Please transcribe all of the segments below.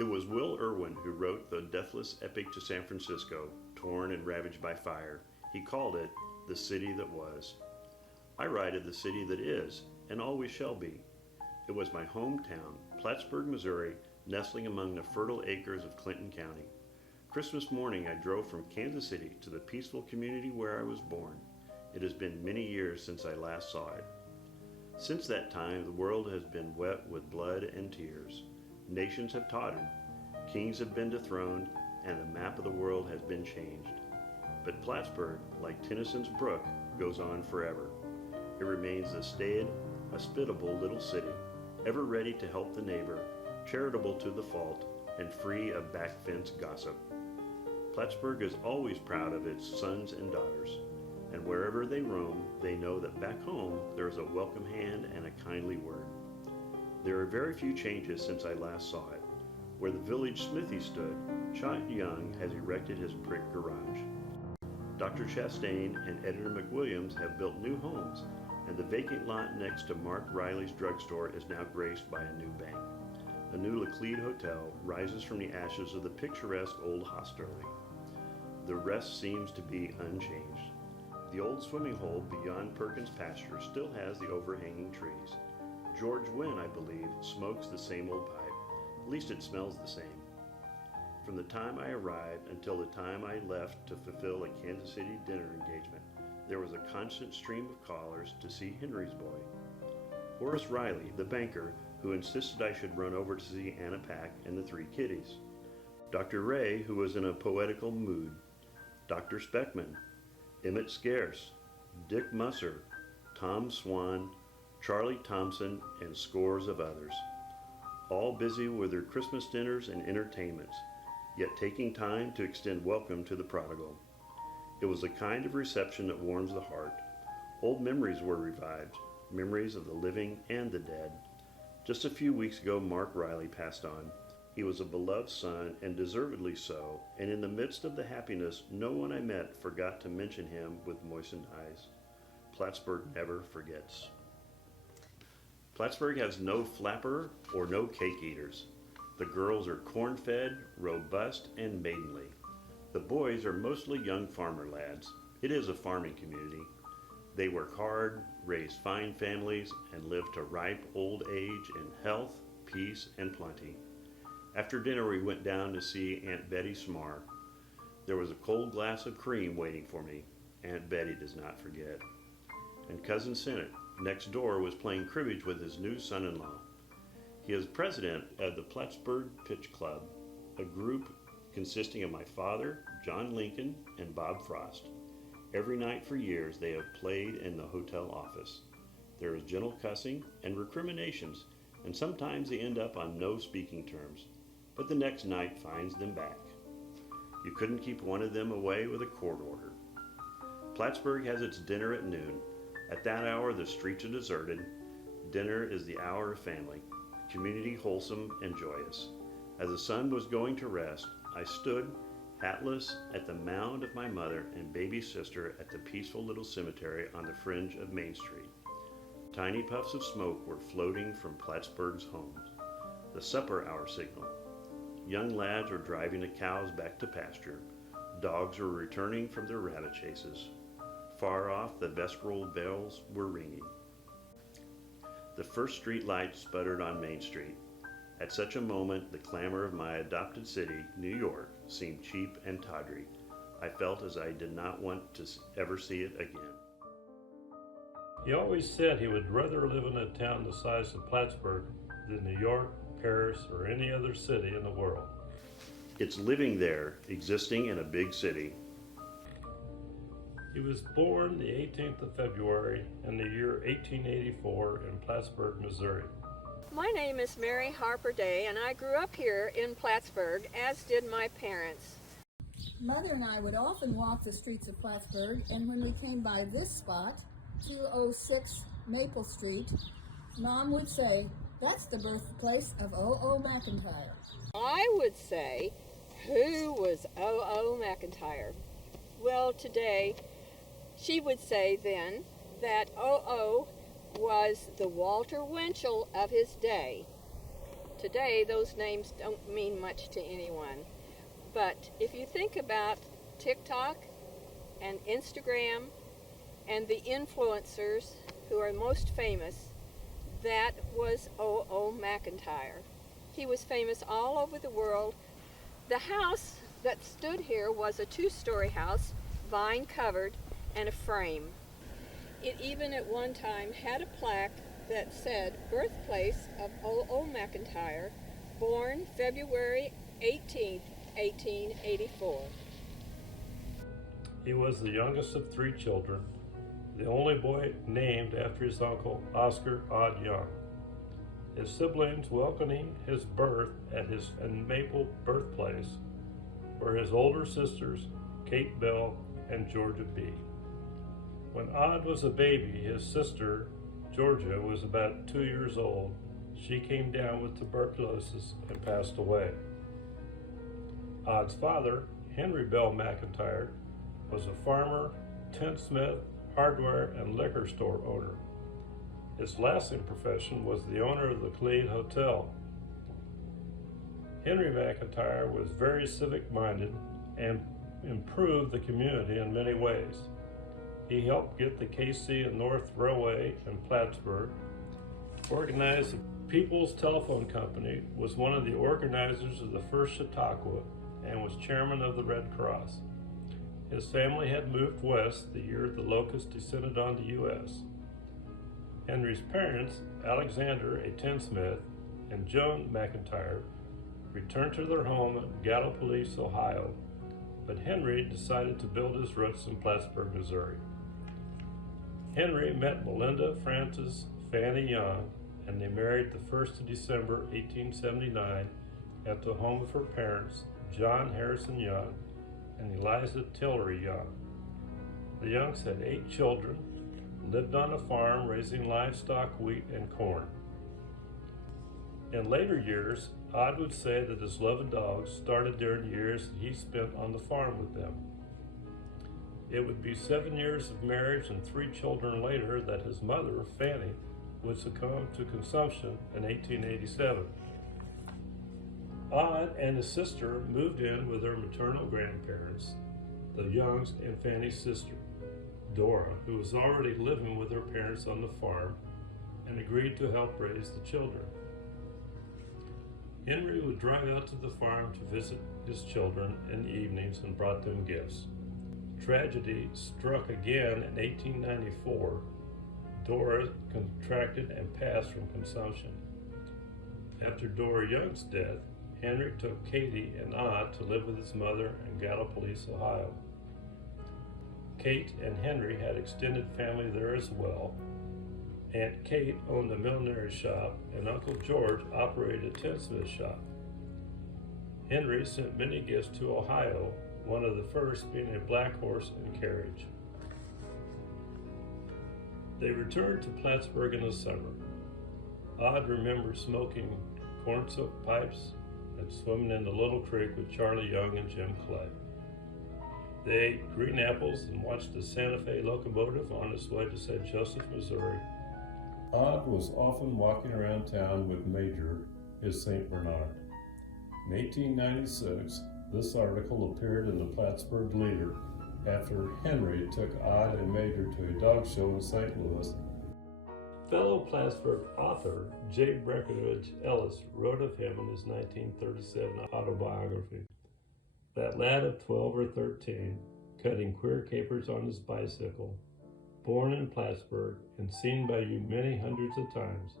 It was Will Irwin who wrote the deathless epic to San Francisco, torn and ravaged by fire. He called it The City That Was. I write of the city that is, and always shall be. It was my hometown, Plattsburg, Missouri, nestling among the fertile acres of Clinton County. Christmas morning I drove from Kansas City to the peaceful community where I was born. It has been many years since I last saw it. Since that time, the world has been wet with blood and tears. Nations have tottered, kings have been dethroned, and the map of the world has been changed. But Plattsburg, like Tennyson's brook, goes on forever. It remains a staid, hospitable little city, ever ready to help the neighbor, charitable to the fault, and free of back-fence gossip. Plattsburg is always proud of its sons and daughters, and wherever they roam, they know that back home there is a welcome hand and a kindly word. There are very few changes since I last saw it. Where the village smithy stood, Chot Young has erected his brick garage. Dr. Chastain and Editor McWilliams have built new homes, and the vacant lot next to Mark Riley's drugstore is now graced by a new bank. A new Laclede Hotel rises from the ashes of the picturesque old hostelry. The rest seems to be unchanged. The old swimming hole beyond Perkins' pasture still has the overhanging trees. George Wynn, I believe, smokes the same old pipe. At least it smells the same. From the time I arrived until the time I left to fulfill a Kansas City dinner engagement, there was a constant stream of callers to see Henry's boy. Horace Riley, the banker, who insisted I should run over to see Anna Pack and the three kiddies. Dr. Ray, who was in a poetical mood. Dr. Speckman, Emmett Scarce, Dick Musser, Tom Swan, Charlie Thompson, and scores of others. All busy with their Christmas dinners and entertainments, yet taking time to extend welcome to the prodigal. It was a kind of reception that warms the heart. Old memories were revived, memories of the living and the dead. Just a few weeks ago, Mark Riley passed on. He was a beloved son, and deservedly so, and in the midst of the happiness, no one I met forgot to mention him with moistened eyes. Plattsburg never forgets. Plattsburg has no flapper or no cake eaters. The girls are corn-fed, robust, and maidenly. The boys are mostly young farmer lads. It is a farming community. They work hard, raise fine families, and live to ripe old age in health, peace, and plenty. After dinner, we went down to see Aunt Betty Smar. There was a cold glass of cream waiting for me. Aunt Betty does not forget. And Cousin Sennett, next door, was playing cribbage with his new son-in-law. He is president of the Plattsburg Pitch Club, a group consisting of my father, John Lincoln, and Bob Frost. Every night for years they have played in the hotel office. There is gentle cussing and recriminations, and sometimes they end up on no speaking terms, but the next night finds them back. You couldn't keep one of them away with a court order. Plattsburg has its dinner at noon. At that hour the streets are deserted. Dinner is the hour of family, community wholesome and joyous. As the sun was going to rest, I stood, hatless, at the mound of my mother and baby sister at the peaceful little cemetery on the fringe of Main Street. Tiny puffs of smoke were floating from Plattsburg's homes. The supper hour signal. Young lads were driving the cows back to pasture. Dogs were returning from their rabbit chases. Far off, the vesperal bells were ringing. The first street light sputtered on Main Street. At such a moment, the clamor of my adopted city, New York, seemed cheap and tawdry. I felt as I did not want to ever see it again. He always said he would rather live in a town the size of Plattsburg than New York, Paris, or any other city in the world. It's living there, existing in a big city. He was born the 18th of February in the year 1884 in Plattsburg, Missouri. My name is Mary Harper Day, and I grew up here in Plattsburg, as did my parents. Mother and I would often walk the streets of Plattsburg, and when we came by this spot, 206 Maple Street, Mom would say, "That's the birthplace of O.O. McIntyre." I would say, who was O.O. McIntyre? Well, today, she would say then that O.O. was the Walter Winchell of his day. Today, those names don't mean much to anyone. But if you think about TikTok and Instagram and the influencers who are most famous, that was O.O. McIntyre. He was famous all over the world. The house that stood here was a 2-story house, vine covered, and a frame. It even at one time had a plaque that said, birthplace of O.O. McIntyre, born February 18th, 1884. He was the youngest of 3 children, the only boy named after his uncle, Oscar Odd Young. His siblings welcoming his birth at his Maple birthplace were his older sisters, Kate Bell and Georgia B. When Odd was a baby, his sister, Georgia, was about 2 years old. She came down with tuberculosis and passed away. Odd's father, Henry Bell McIntyre, was a farmer, tinsmith, hardware, and liquor store owner. His lasting profession was the owner of the Colleen Hotel. Henry McIntyre was very civic-minded and improved the community in many ways. He helped get the KC and North Railway in Plattsburg, organized the People's Telephone Company, was one of the organizers of the first Chautauqua, and was chairman of the Red Cross. His family had moved west the year the locusts descended on the U.S. Henry's parents, Alexander, a tinsmith, and Joan McIntyre, returned to their home in Gallipolis, Ohio, but Henry decided to build his roots in Plattsburg, Missouri. Henry met Melinda Frances Fanny Young, and they married the 1st of December, 1879, at the home of her parents, John Harrison Young and Eliza Tillery Young. The Youngs had 8 children, lived on a farm raising livestock, wheat, and corn. In later years, Odd would say that his love of dogs started during years that he spent on the farm with them. It would be 7 years of marriage and 3 children later that his mother, Fanny, would succumb to consumption in 1887. Odd and his sister moved in with their maternal grandparents, the Youngs and Fanny's sister, Dora, who was already living with her parents on the farm, and agreed to help raise the children. Henry would drive out to the farm to visit his children in the evenings and brought them gifts. Tragedy struck again in 1894. Dora contracted and passed from consumption. After Dora Young's death, Henry took Katie and Odd to live with his mother in Gallipolis, Ohio. Kate and Henry had extended family there as well. Aunt Kate owned a millinery shop, and Uncle George operated a tinsmith shop. Henry sent many gifts to Ohio, one of the first being a black horse and carriage. They returned to Plattsburg in the summer. Odd remembers smoking corn soap pipes and swimming in the Little Creek with Charlie Young and Jim Clay. They ate green apples and watched the Santa Fe locomotive on its way to St. Joseph, Missouri. Odd was often walking around town with Major, his St. Bernard. In 1896, this article appeared in the Plattsburg Leader after Henry took Odd and Major to a dog show in St. Louis. Fellow Plattsburg author J. Breckinridge Ellis wrote of him in his 1937 autobiography. That lad of 12 or 13, cutting queer capers on his bicycle, born in Plattsburg and seen by you many hundreds of times.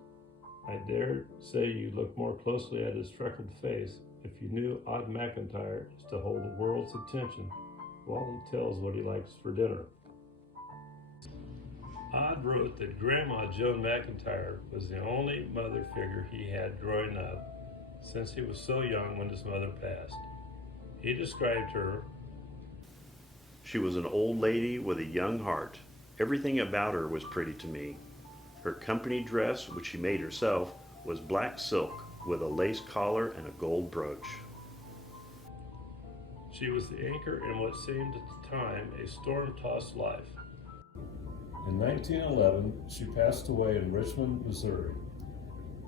I dare say you look more closely at his freckled face if you knew Odd McIntyre is to hold the world's attention while he tells what he likes for dinner. Odd wrote that Grandma Joan McIntyre was the only mother figure he had growing up, since he was so young when his mother passed. He described her, She was an old lady with a young heart. Everything about her was pretty to me. Her company dress, which she made herself, was black silk with a lace collar and a gold brooch. She was the anchor in what seemed at the time a storm-tossed life. In 1911, she passed away in Richmond, Missouri.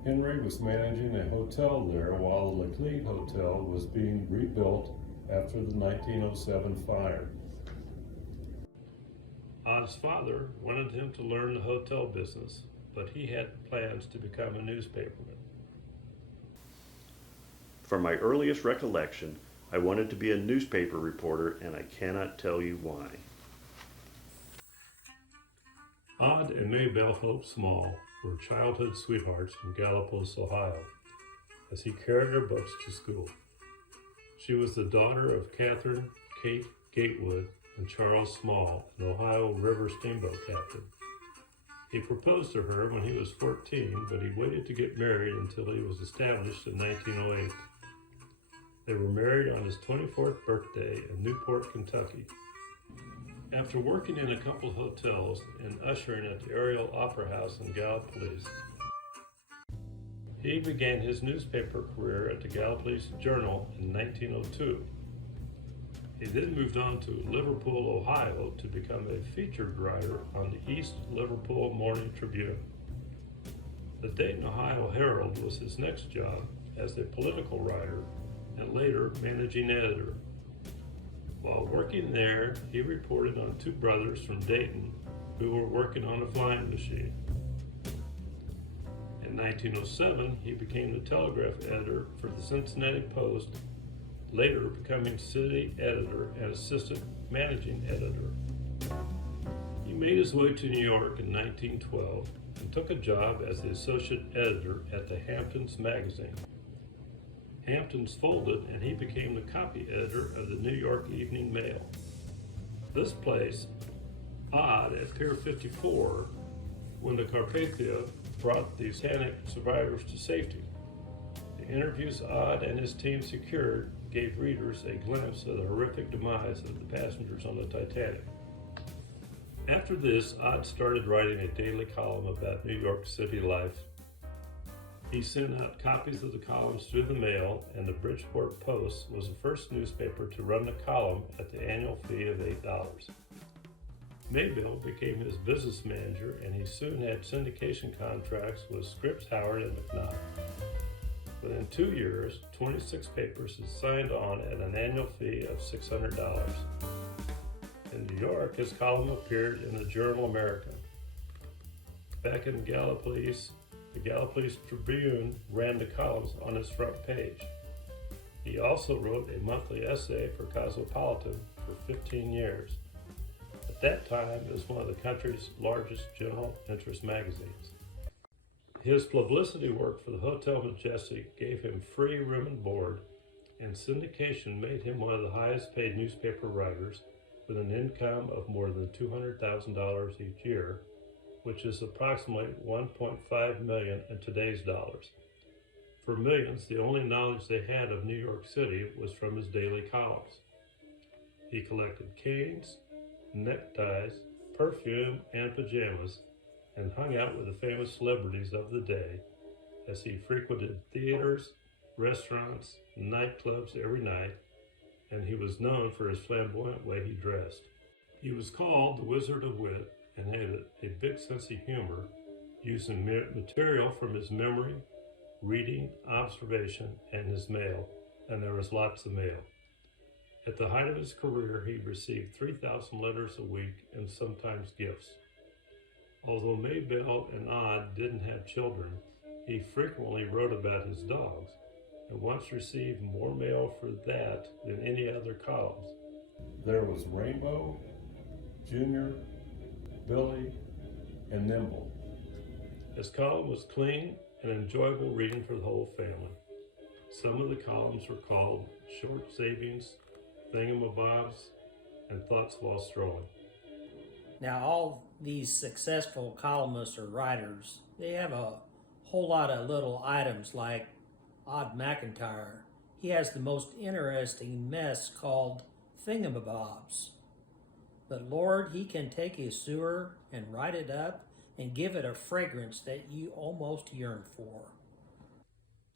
Henry was managing a hotel there while the Laclede Hotel was being rebuilt after the 1907 fire. Odd's father wanted him to learn the hotel business, but he had plans to become a newspaperman. From my earliest recollection, I wanted to be a newspaper reporter, and I cannot tell you why. Odd and Maybelle Hope Small were childhood sweethearts in Gallipolis, Ohio, as he carried her books to school. She was the daughter of Catherine Kate Gatewood and Charles Small, an Ohio River steamboat captain. He proposed to her when he was 14, but he waited to get married until he was established in 1908. They were married on his 24th birthday in Newport, Kentucky. After working in a couple of hotels and ushering at the Ariel Opera House in Gallipolis, he began his newspaper career at the Gallipolis Journal in 1902. He then moved on to Liverpool, Ohio to become a featured writer on the East Liverpool Morning Tribune. The Dayton, Ohio Herald was his next job as a political writer and later managing editor. While working there, he reported on two brothers from Dayton who were working on a flying machine. In 1907, he became the telegraph editor for the Cincinnati Post, later becoming city editor and assistant managing editor. He made his way to New York in 1912 and took a job as the associate editor at the Hamptons magazine. Hamptons folded and he became the copy editor of the New York Evening Mail. This placed Odd at Pier 54 when the Carpathia brought the Titanic survivors to safety. The interviews Odd and his team secured gave readers a glimpse of the horrific demise of the passengers on the Titanic. After this, Odd started writing a daily column about New York City life. He sent out copies of the columns through the mail, and the Bridgeport Post was the first newspaper to run the column at the annual fee of $8. Maybelle became his business manager, and he soon had syndication contracts with Scripps, Howard, and McNaught. Within 2 years, 26 papers had signed on at an annual fee of $600. In New York, his column appeared in the Journal American. Back in Gallipolis, the Gallipolis Tribune ran the columns on its front page. He also wrote a monthly essay for Cosmopolitan for 15 years. At that time, it was one of the country's largest general interest magazines. His publicity work for the Hotel Majestic gave him free room and board, and syndication made him one of the highest paid newspaper writers with an income of more than $200,000 each year, which is approximately $1.5 million in today's dollars. For millions, the only knowledge they had of New York City was from his daily columns. He collected canes, neckties, perfume, and pajamas, and hung out with the famous celebrities of the day as he frequented theaters, restaurants, and nightclubs every night, and he was known for his flamboyant way he dressed. He was called the Wizard of Wit and had a big sense of humor, using material from his memory, reading, observation, and his mail, and there was lots of mail. At the height of his career, he received 3,000 letters a week and sometimes gifts. Although Maybelle and Odd didn't have children, he frequently wrote about his dogs, and once received more mail for that than any other columns. There was Rainbow, Junior, Billy, and Nimble. His column was clean and enjoyable reading for the whole family. Some of the columns were called Short Savings, Thingamabobs, and Thoughts While Strolling. Now, all these successful columnists or writers, they have a whole lot of little items like Odd McIntyre. He has the most interesting mess called Thingamabobs. But Lord, he can take his sewer and write it up and give it a fragrance that you almost yearn for.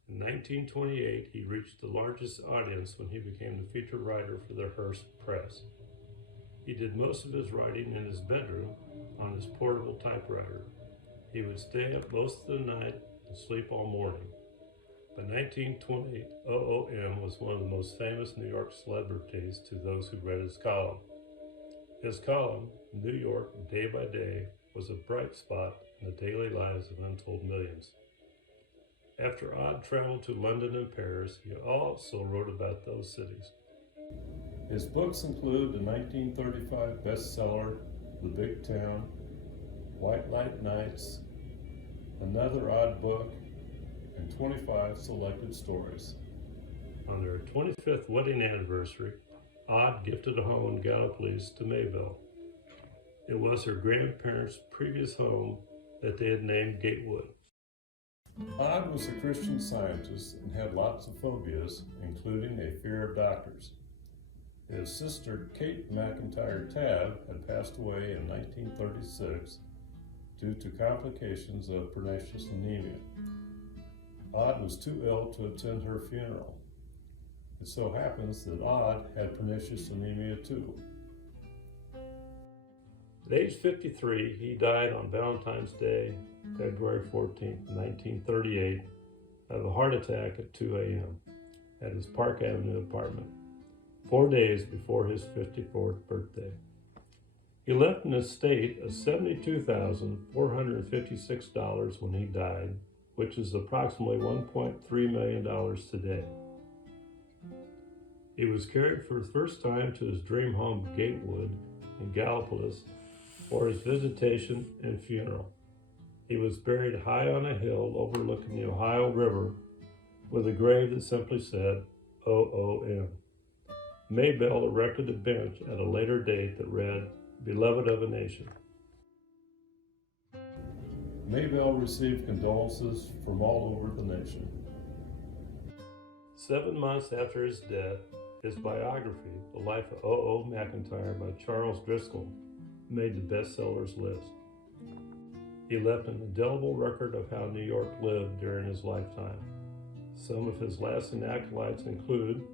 In 1928, he reached the largest audience when he became the featured writer for the Hearst Press. He did most of his writing in his bedroom on his portable typewriter. He would stay up most of the night and sleep all morning. By 1920, OOM was one of the most famous New York celebrities to those who read his column. His column, New York Day by Day, was a bright spot in the daily lives of untold millions. After Odd traveled to London and Paris, he also wrote about those cities. His books include the 1935 bestseller, The Big Town, White Light Nights, Another Odd Book, and 25 selected stories. On their 25th wedding anniversary, Odd gifted a home in Gallipolis to Maybelle. It was her grandparents' previous home that they had named Gatewood. Odd was a Christian Scientist and had lots of phobias, including a fear of doctors. His sister, Kate McIntyre Tabb, had passed away in 1936 due to complications of pernicious anemia. Odd was too ill to attend her funeral. It so happens that Odd had pernicious anemia too. At age 53, he died on Valentine's Day, February 14, 1938, of a heart attack at 2 a.m. at his Park Avenue apartment, 4 days before his 54th birthday. He left an estate of $72,456 when he died, which is approximately $1.3 million today. He was carried for the first time to his dream home, Gatewood, in Gallipolis, for his visitation and funeral. He was buried high on a hill overlooking the Ohio River with a grave that simply said, OOM. Maybelle erected a bench at a later date that read, Beloved of a Nation. Maybelle received condolences from all over the nation. 7 months after his death, his biography, The Life of O.O. McIntyre by Charles Driscoll, made the bestsellers list. He left an indelible record of how New York lived during his lifetime. Some of his lasting accolades include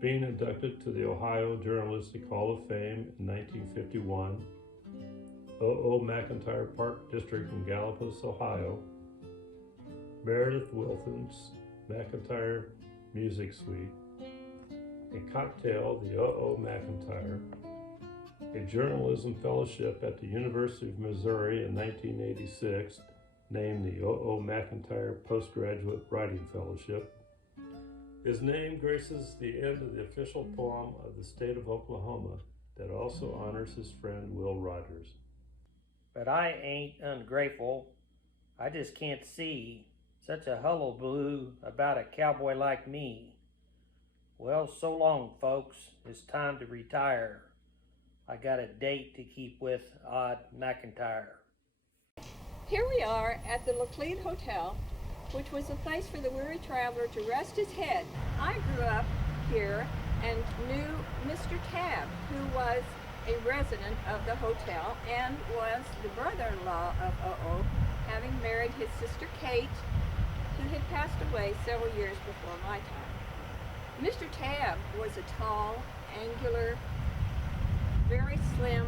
being inducted to the Ohio Journalistic Hall of Fame in 1951, O.O. McIntyre Park District in Gallipolis, Ohio, Meredith Wilson's McIntyre Music Suite, a cocktail, the O.O. McIntyre, a journalism fellowship at the University of Missouri in 1986, named the O.O. McIntyre Postgraduate Writing Fellowship. His name graces the end of the official poem of the state of Oklahoma that also honors his friend Will Rogers. But I ain't ungrateful. I just can't see such a hullabaloo about a cowboy like me. Well, so long, folks. It's time to retire. I got a date to keep with Odd McIntyre. Here we are at the Laclede Hotel, which was a place for the weary traveler to rest his head. I grew up here and knew Mr. Tabb, who was a resident of the hotel and was the brother-in-law of O.O., having married his sister Kate, who had passed away several years before my time. Mr. Tabb was a tall, angular, very slim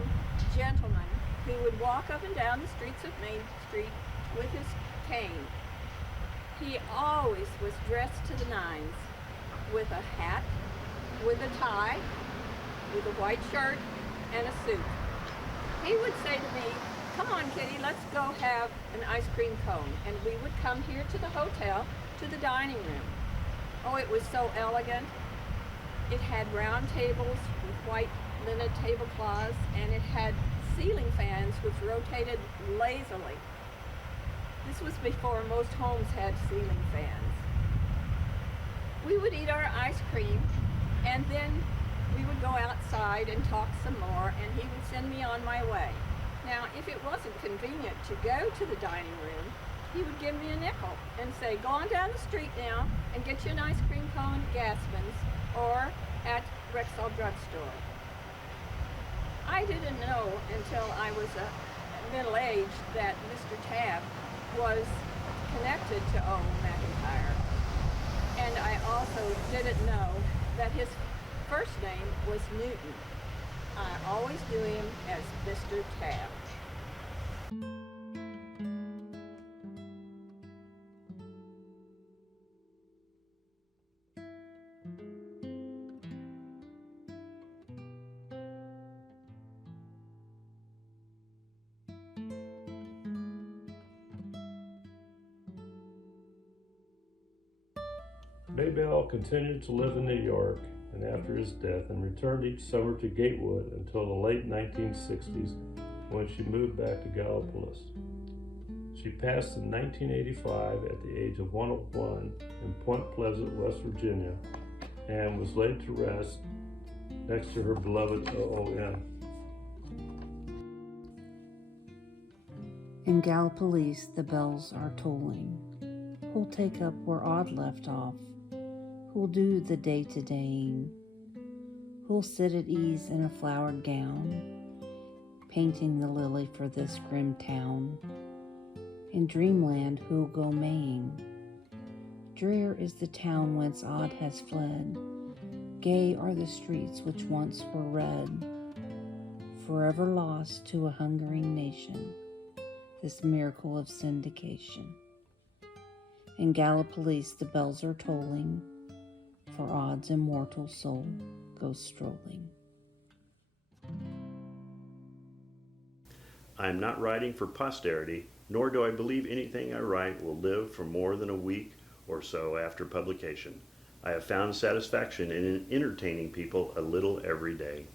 gentleman who would walk up and down the streets of Main Street with his cane. He always was dressed to the nines, with a hat, with a tie, with a white shirt, and a suit. He would say to me, "Come on, Kitty, let's go have an ice cream cone." And we would come here to the hotel, to the dining room. Oh, it was so elegant. It had round tables with white linen tablecloths, and it had ceiling fans which rotated lazily. This was before most homes had ceiling fans. We would eat our ice cream, and then we would go outside and talk some more, and he would send me on my way. Now, if it wasn't convenient to go to the dining room, he would give me a nickel and say, "Go on down the street now and get you an ice cream cone at Gaspin's or at Rexall Drugstore." I didn't know until I was middle-aged that Mr. Tabb was connected to O. McIntyre. And I also didn't know that his first name was Newton. I always knew him as Mr. Tabb. Maybelle continued to live in New York and after his death and returned each summer to Gatewood until the late 1960s when she moved back to Gallipolis. She passed in 1985 at the age of 101 in Point Pleasant, West Virginia, and was laid to rest next to her beloved OON. In Gallipolis, the bells are tolling. Who'll take up where Odd left off? Who'll do the day-to-daying? Who'll sit at ease in a flowered gown, painting the lily for this grim town? In dreamland, who'll go maying? Drear is the town whence Odd has fled. Gay are the streets which once were red. Forever lost to a hungering nation, this miracle of syndication. In Gallipolis the bells are tolling, for Odd's immortal soul goes strolling. I am not writing for posterity, nor do I believe anything I write will live for more than a week or so after publication. I have found satisfaction in entertaining people a little every day.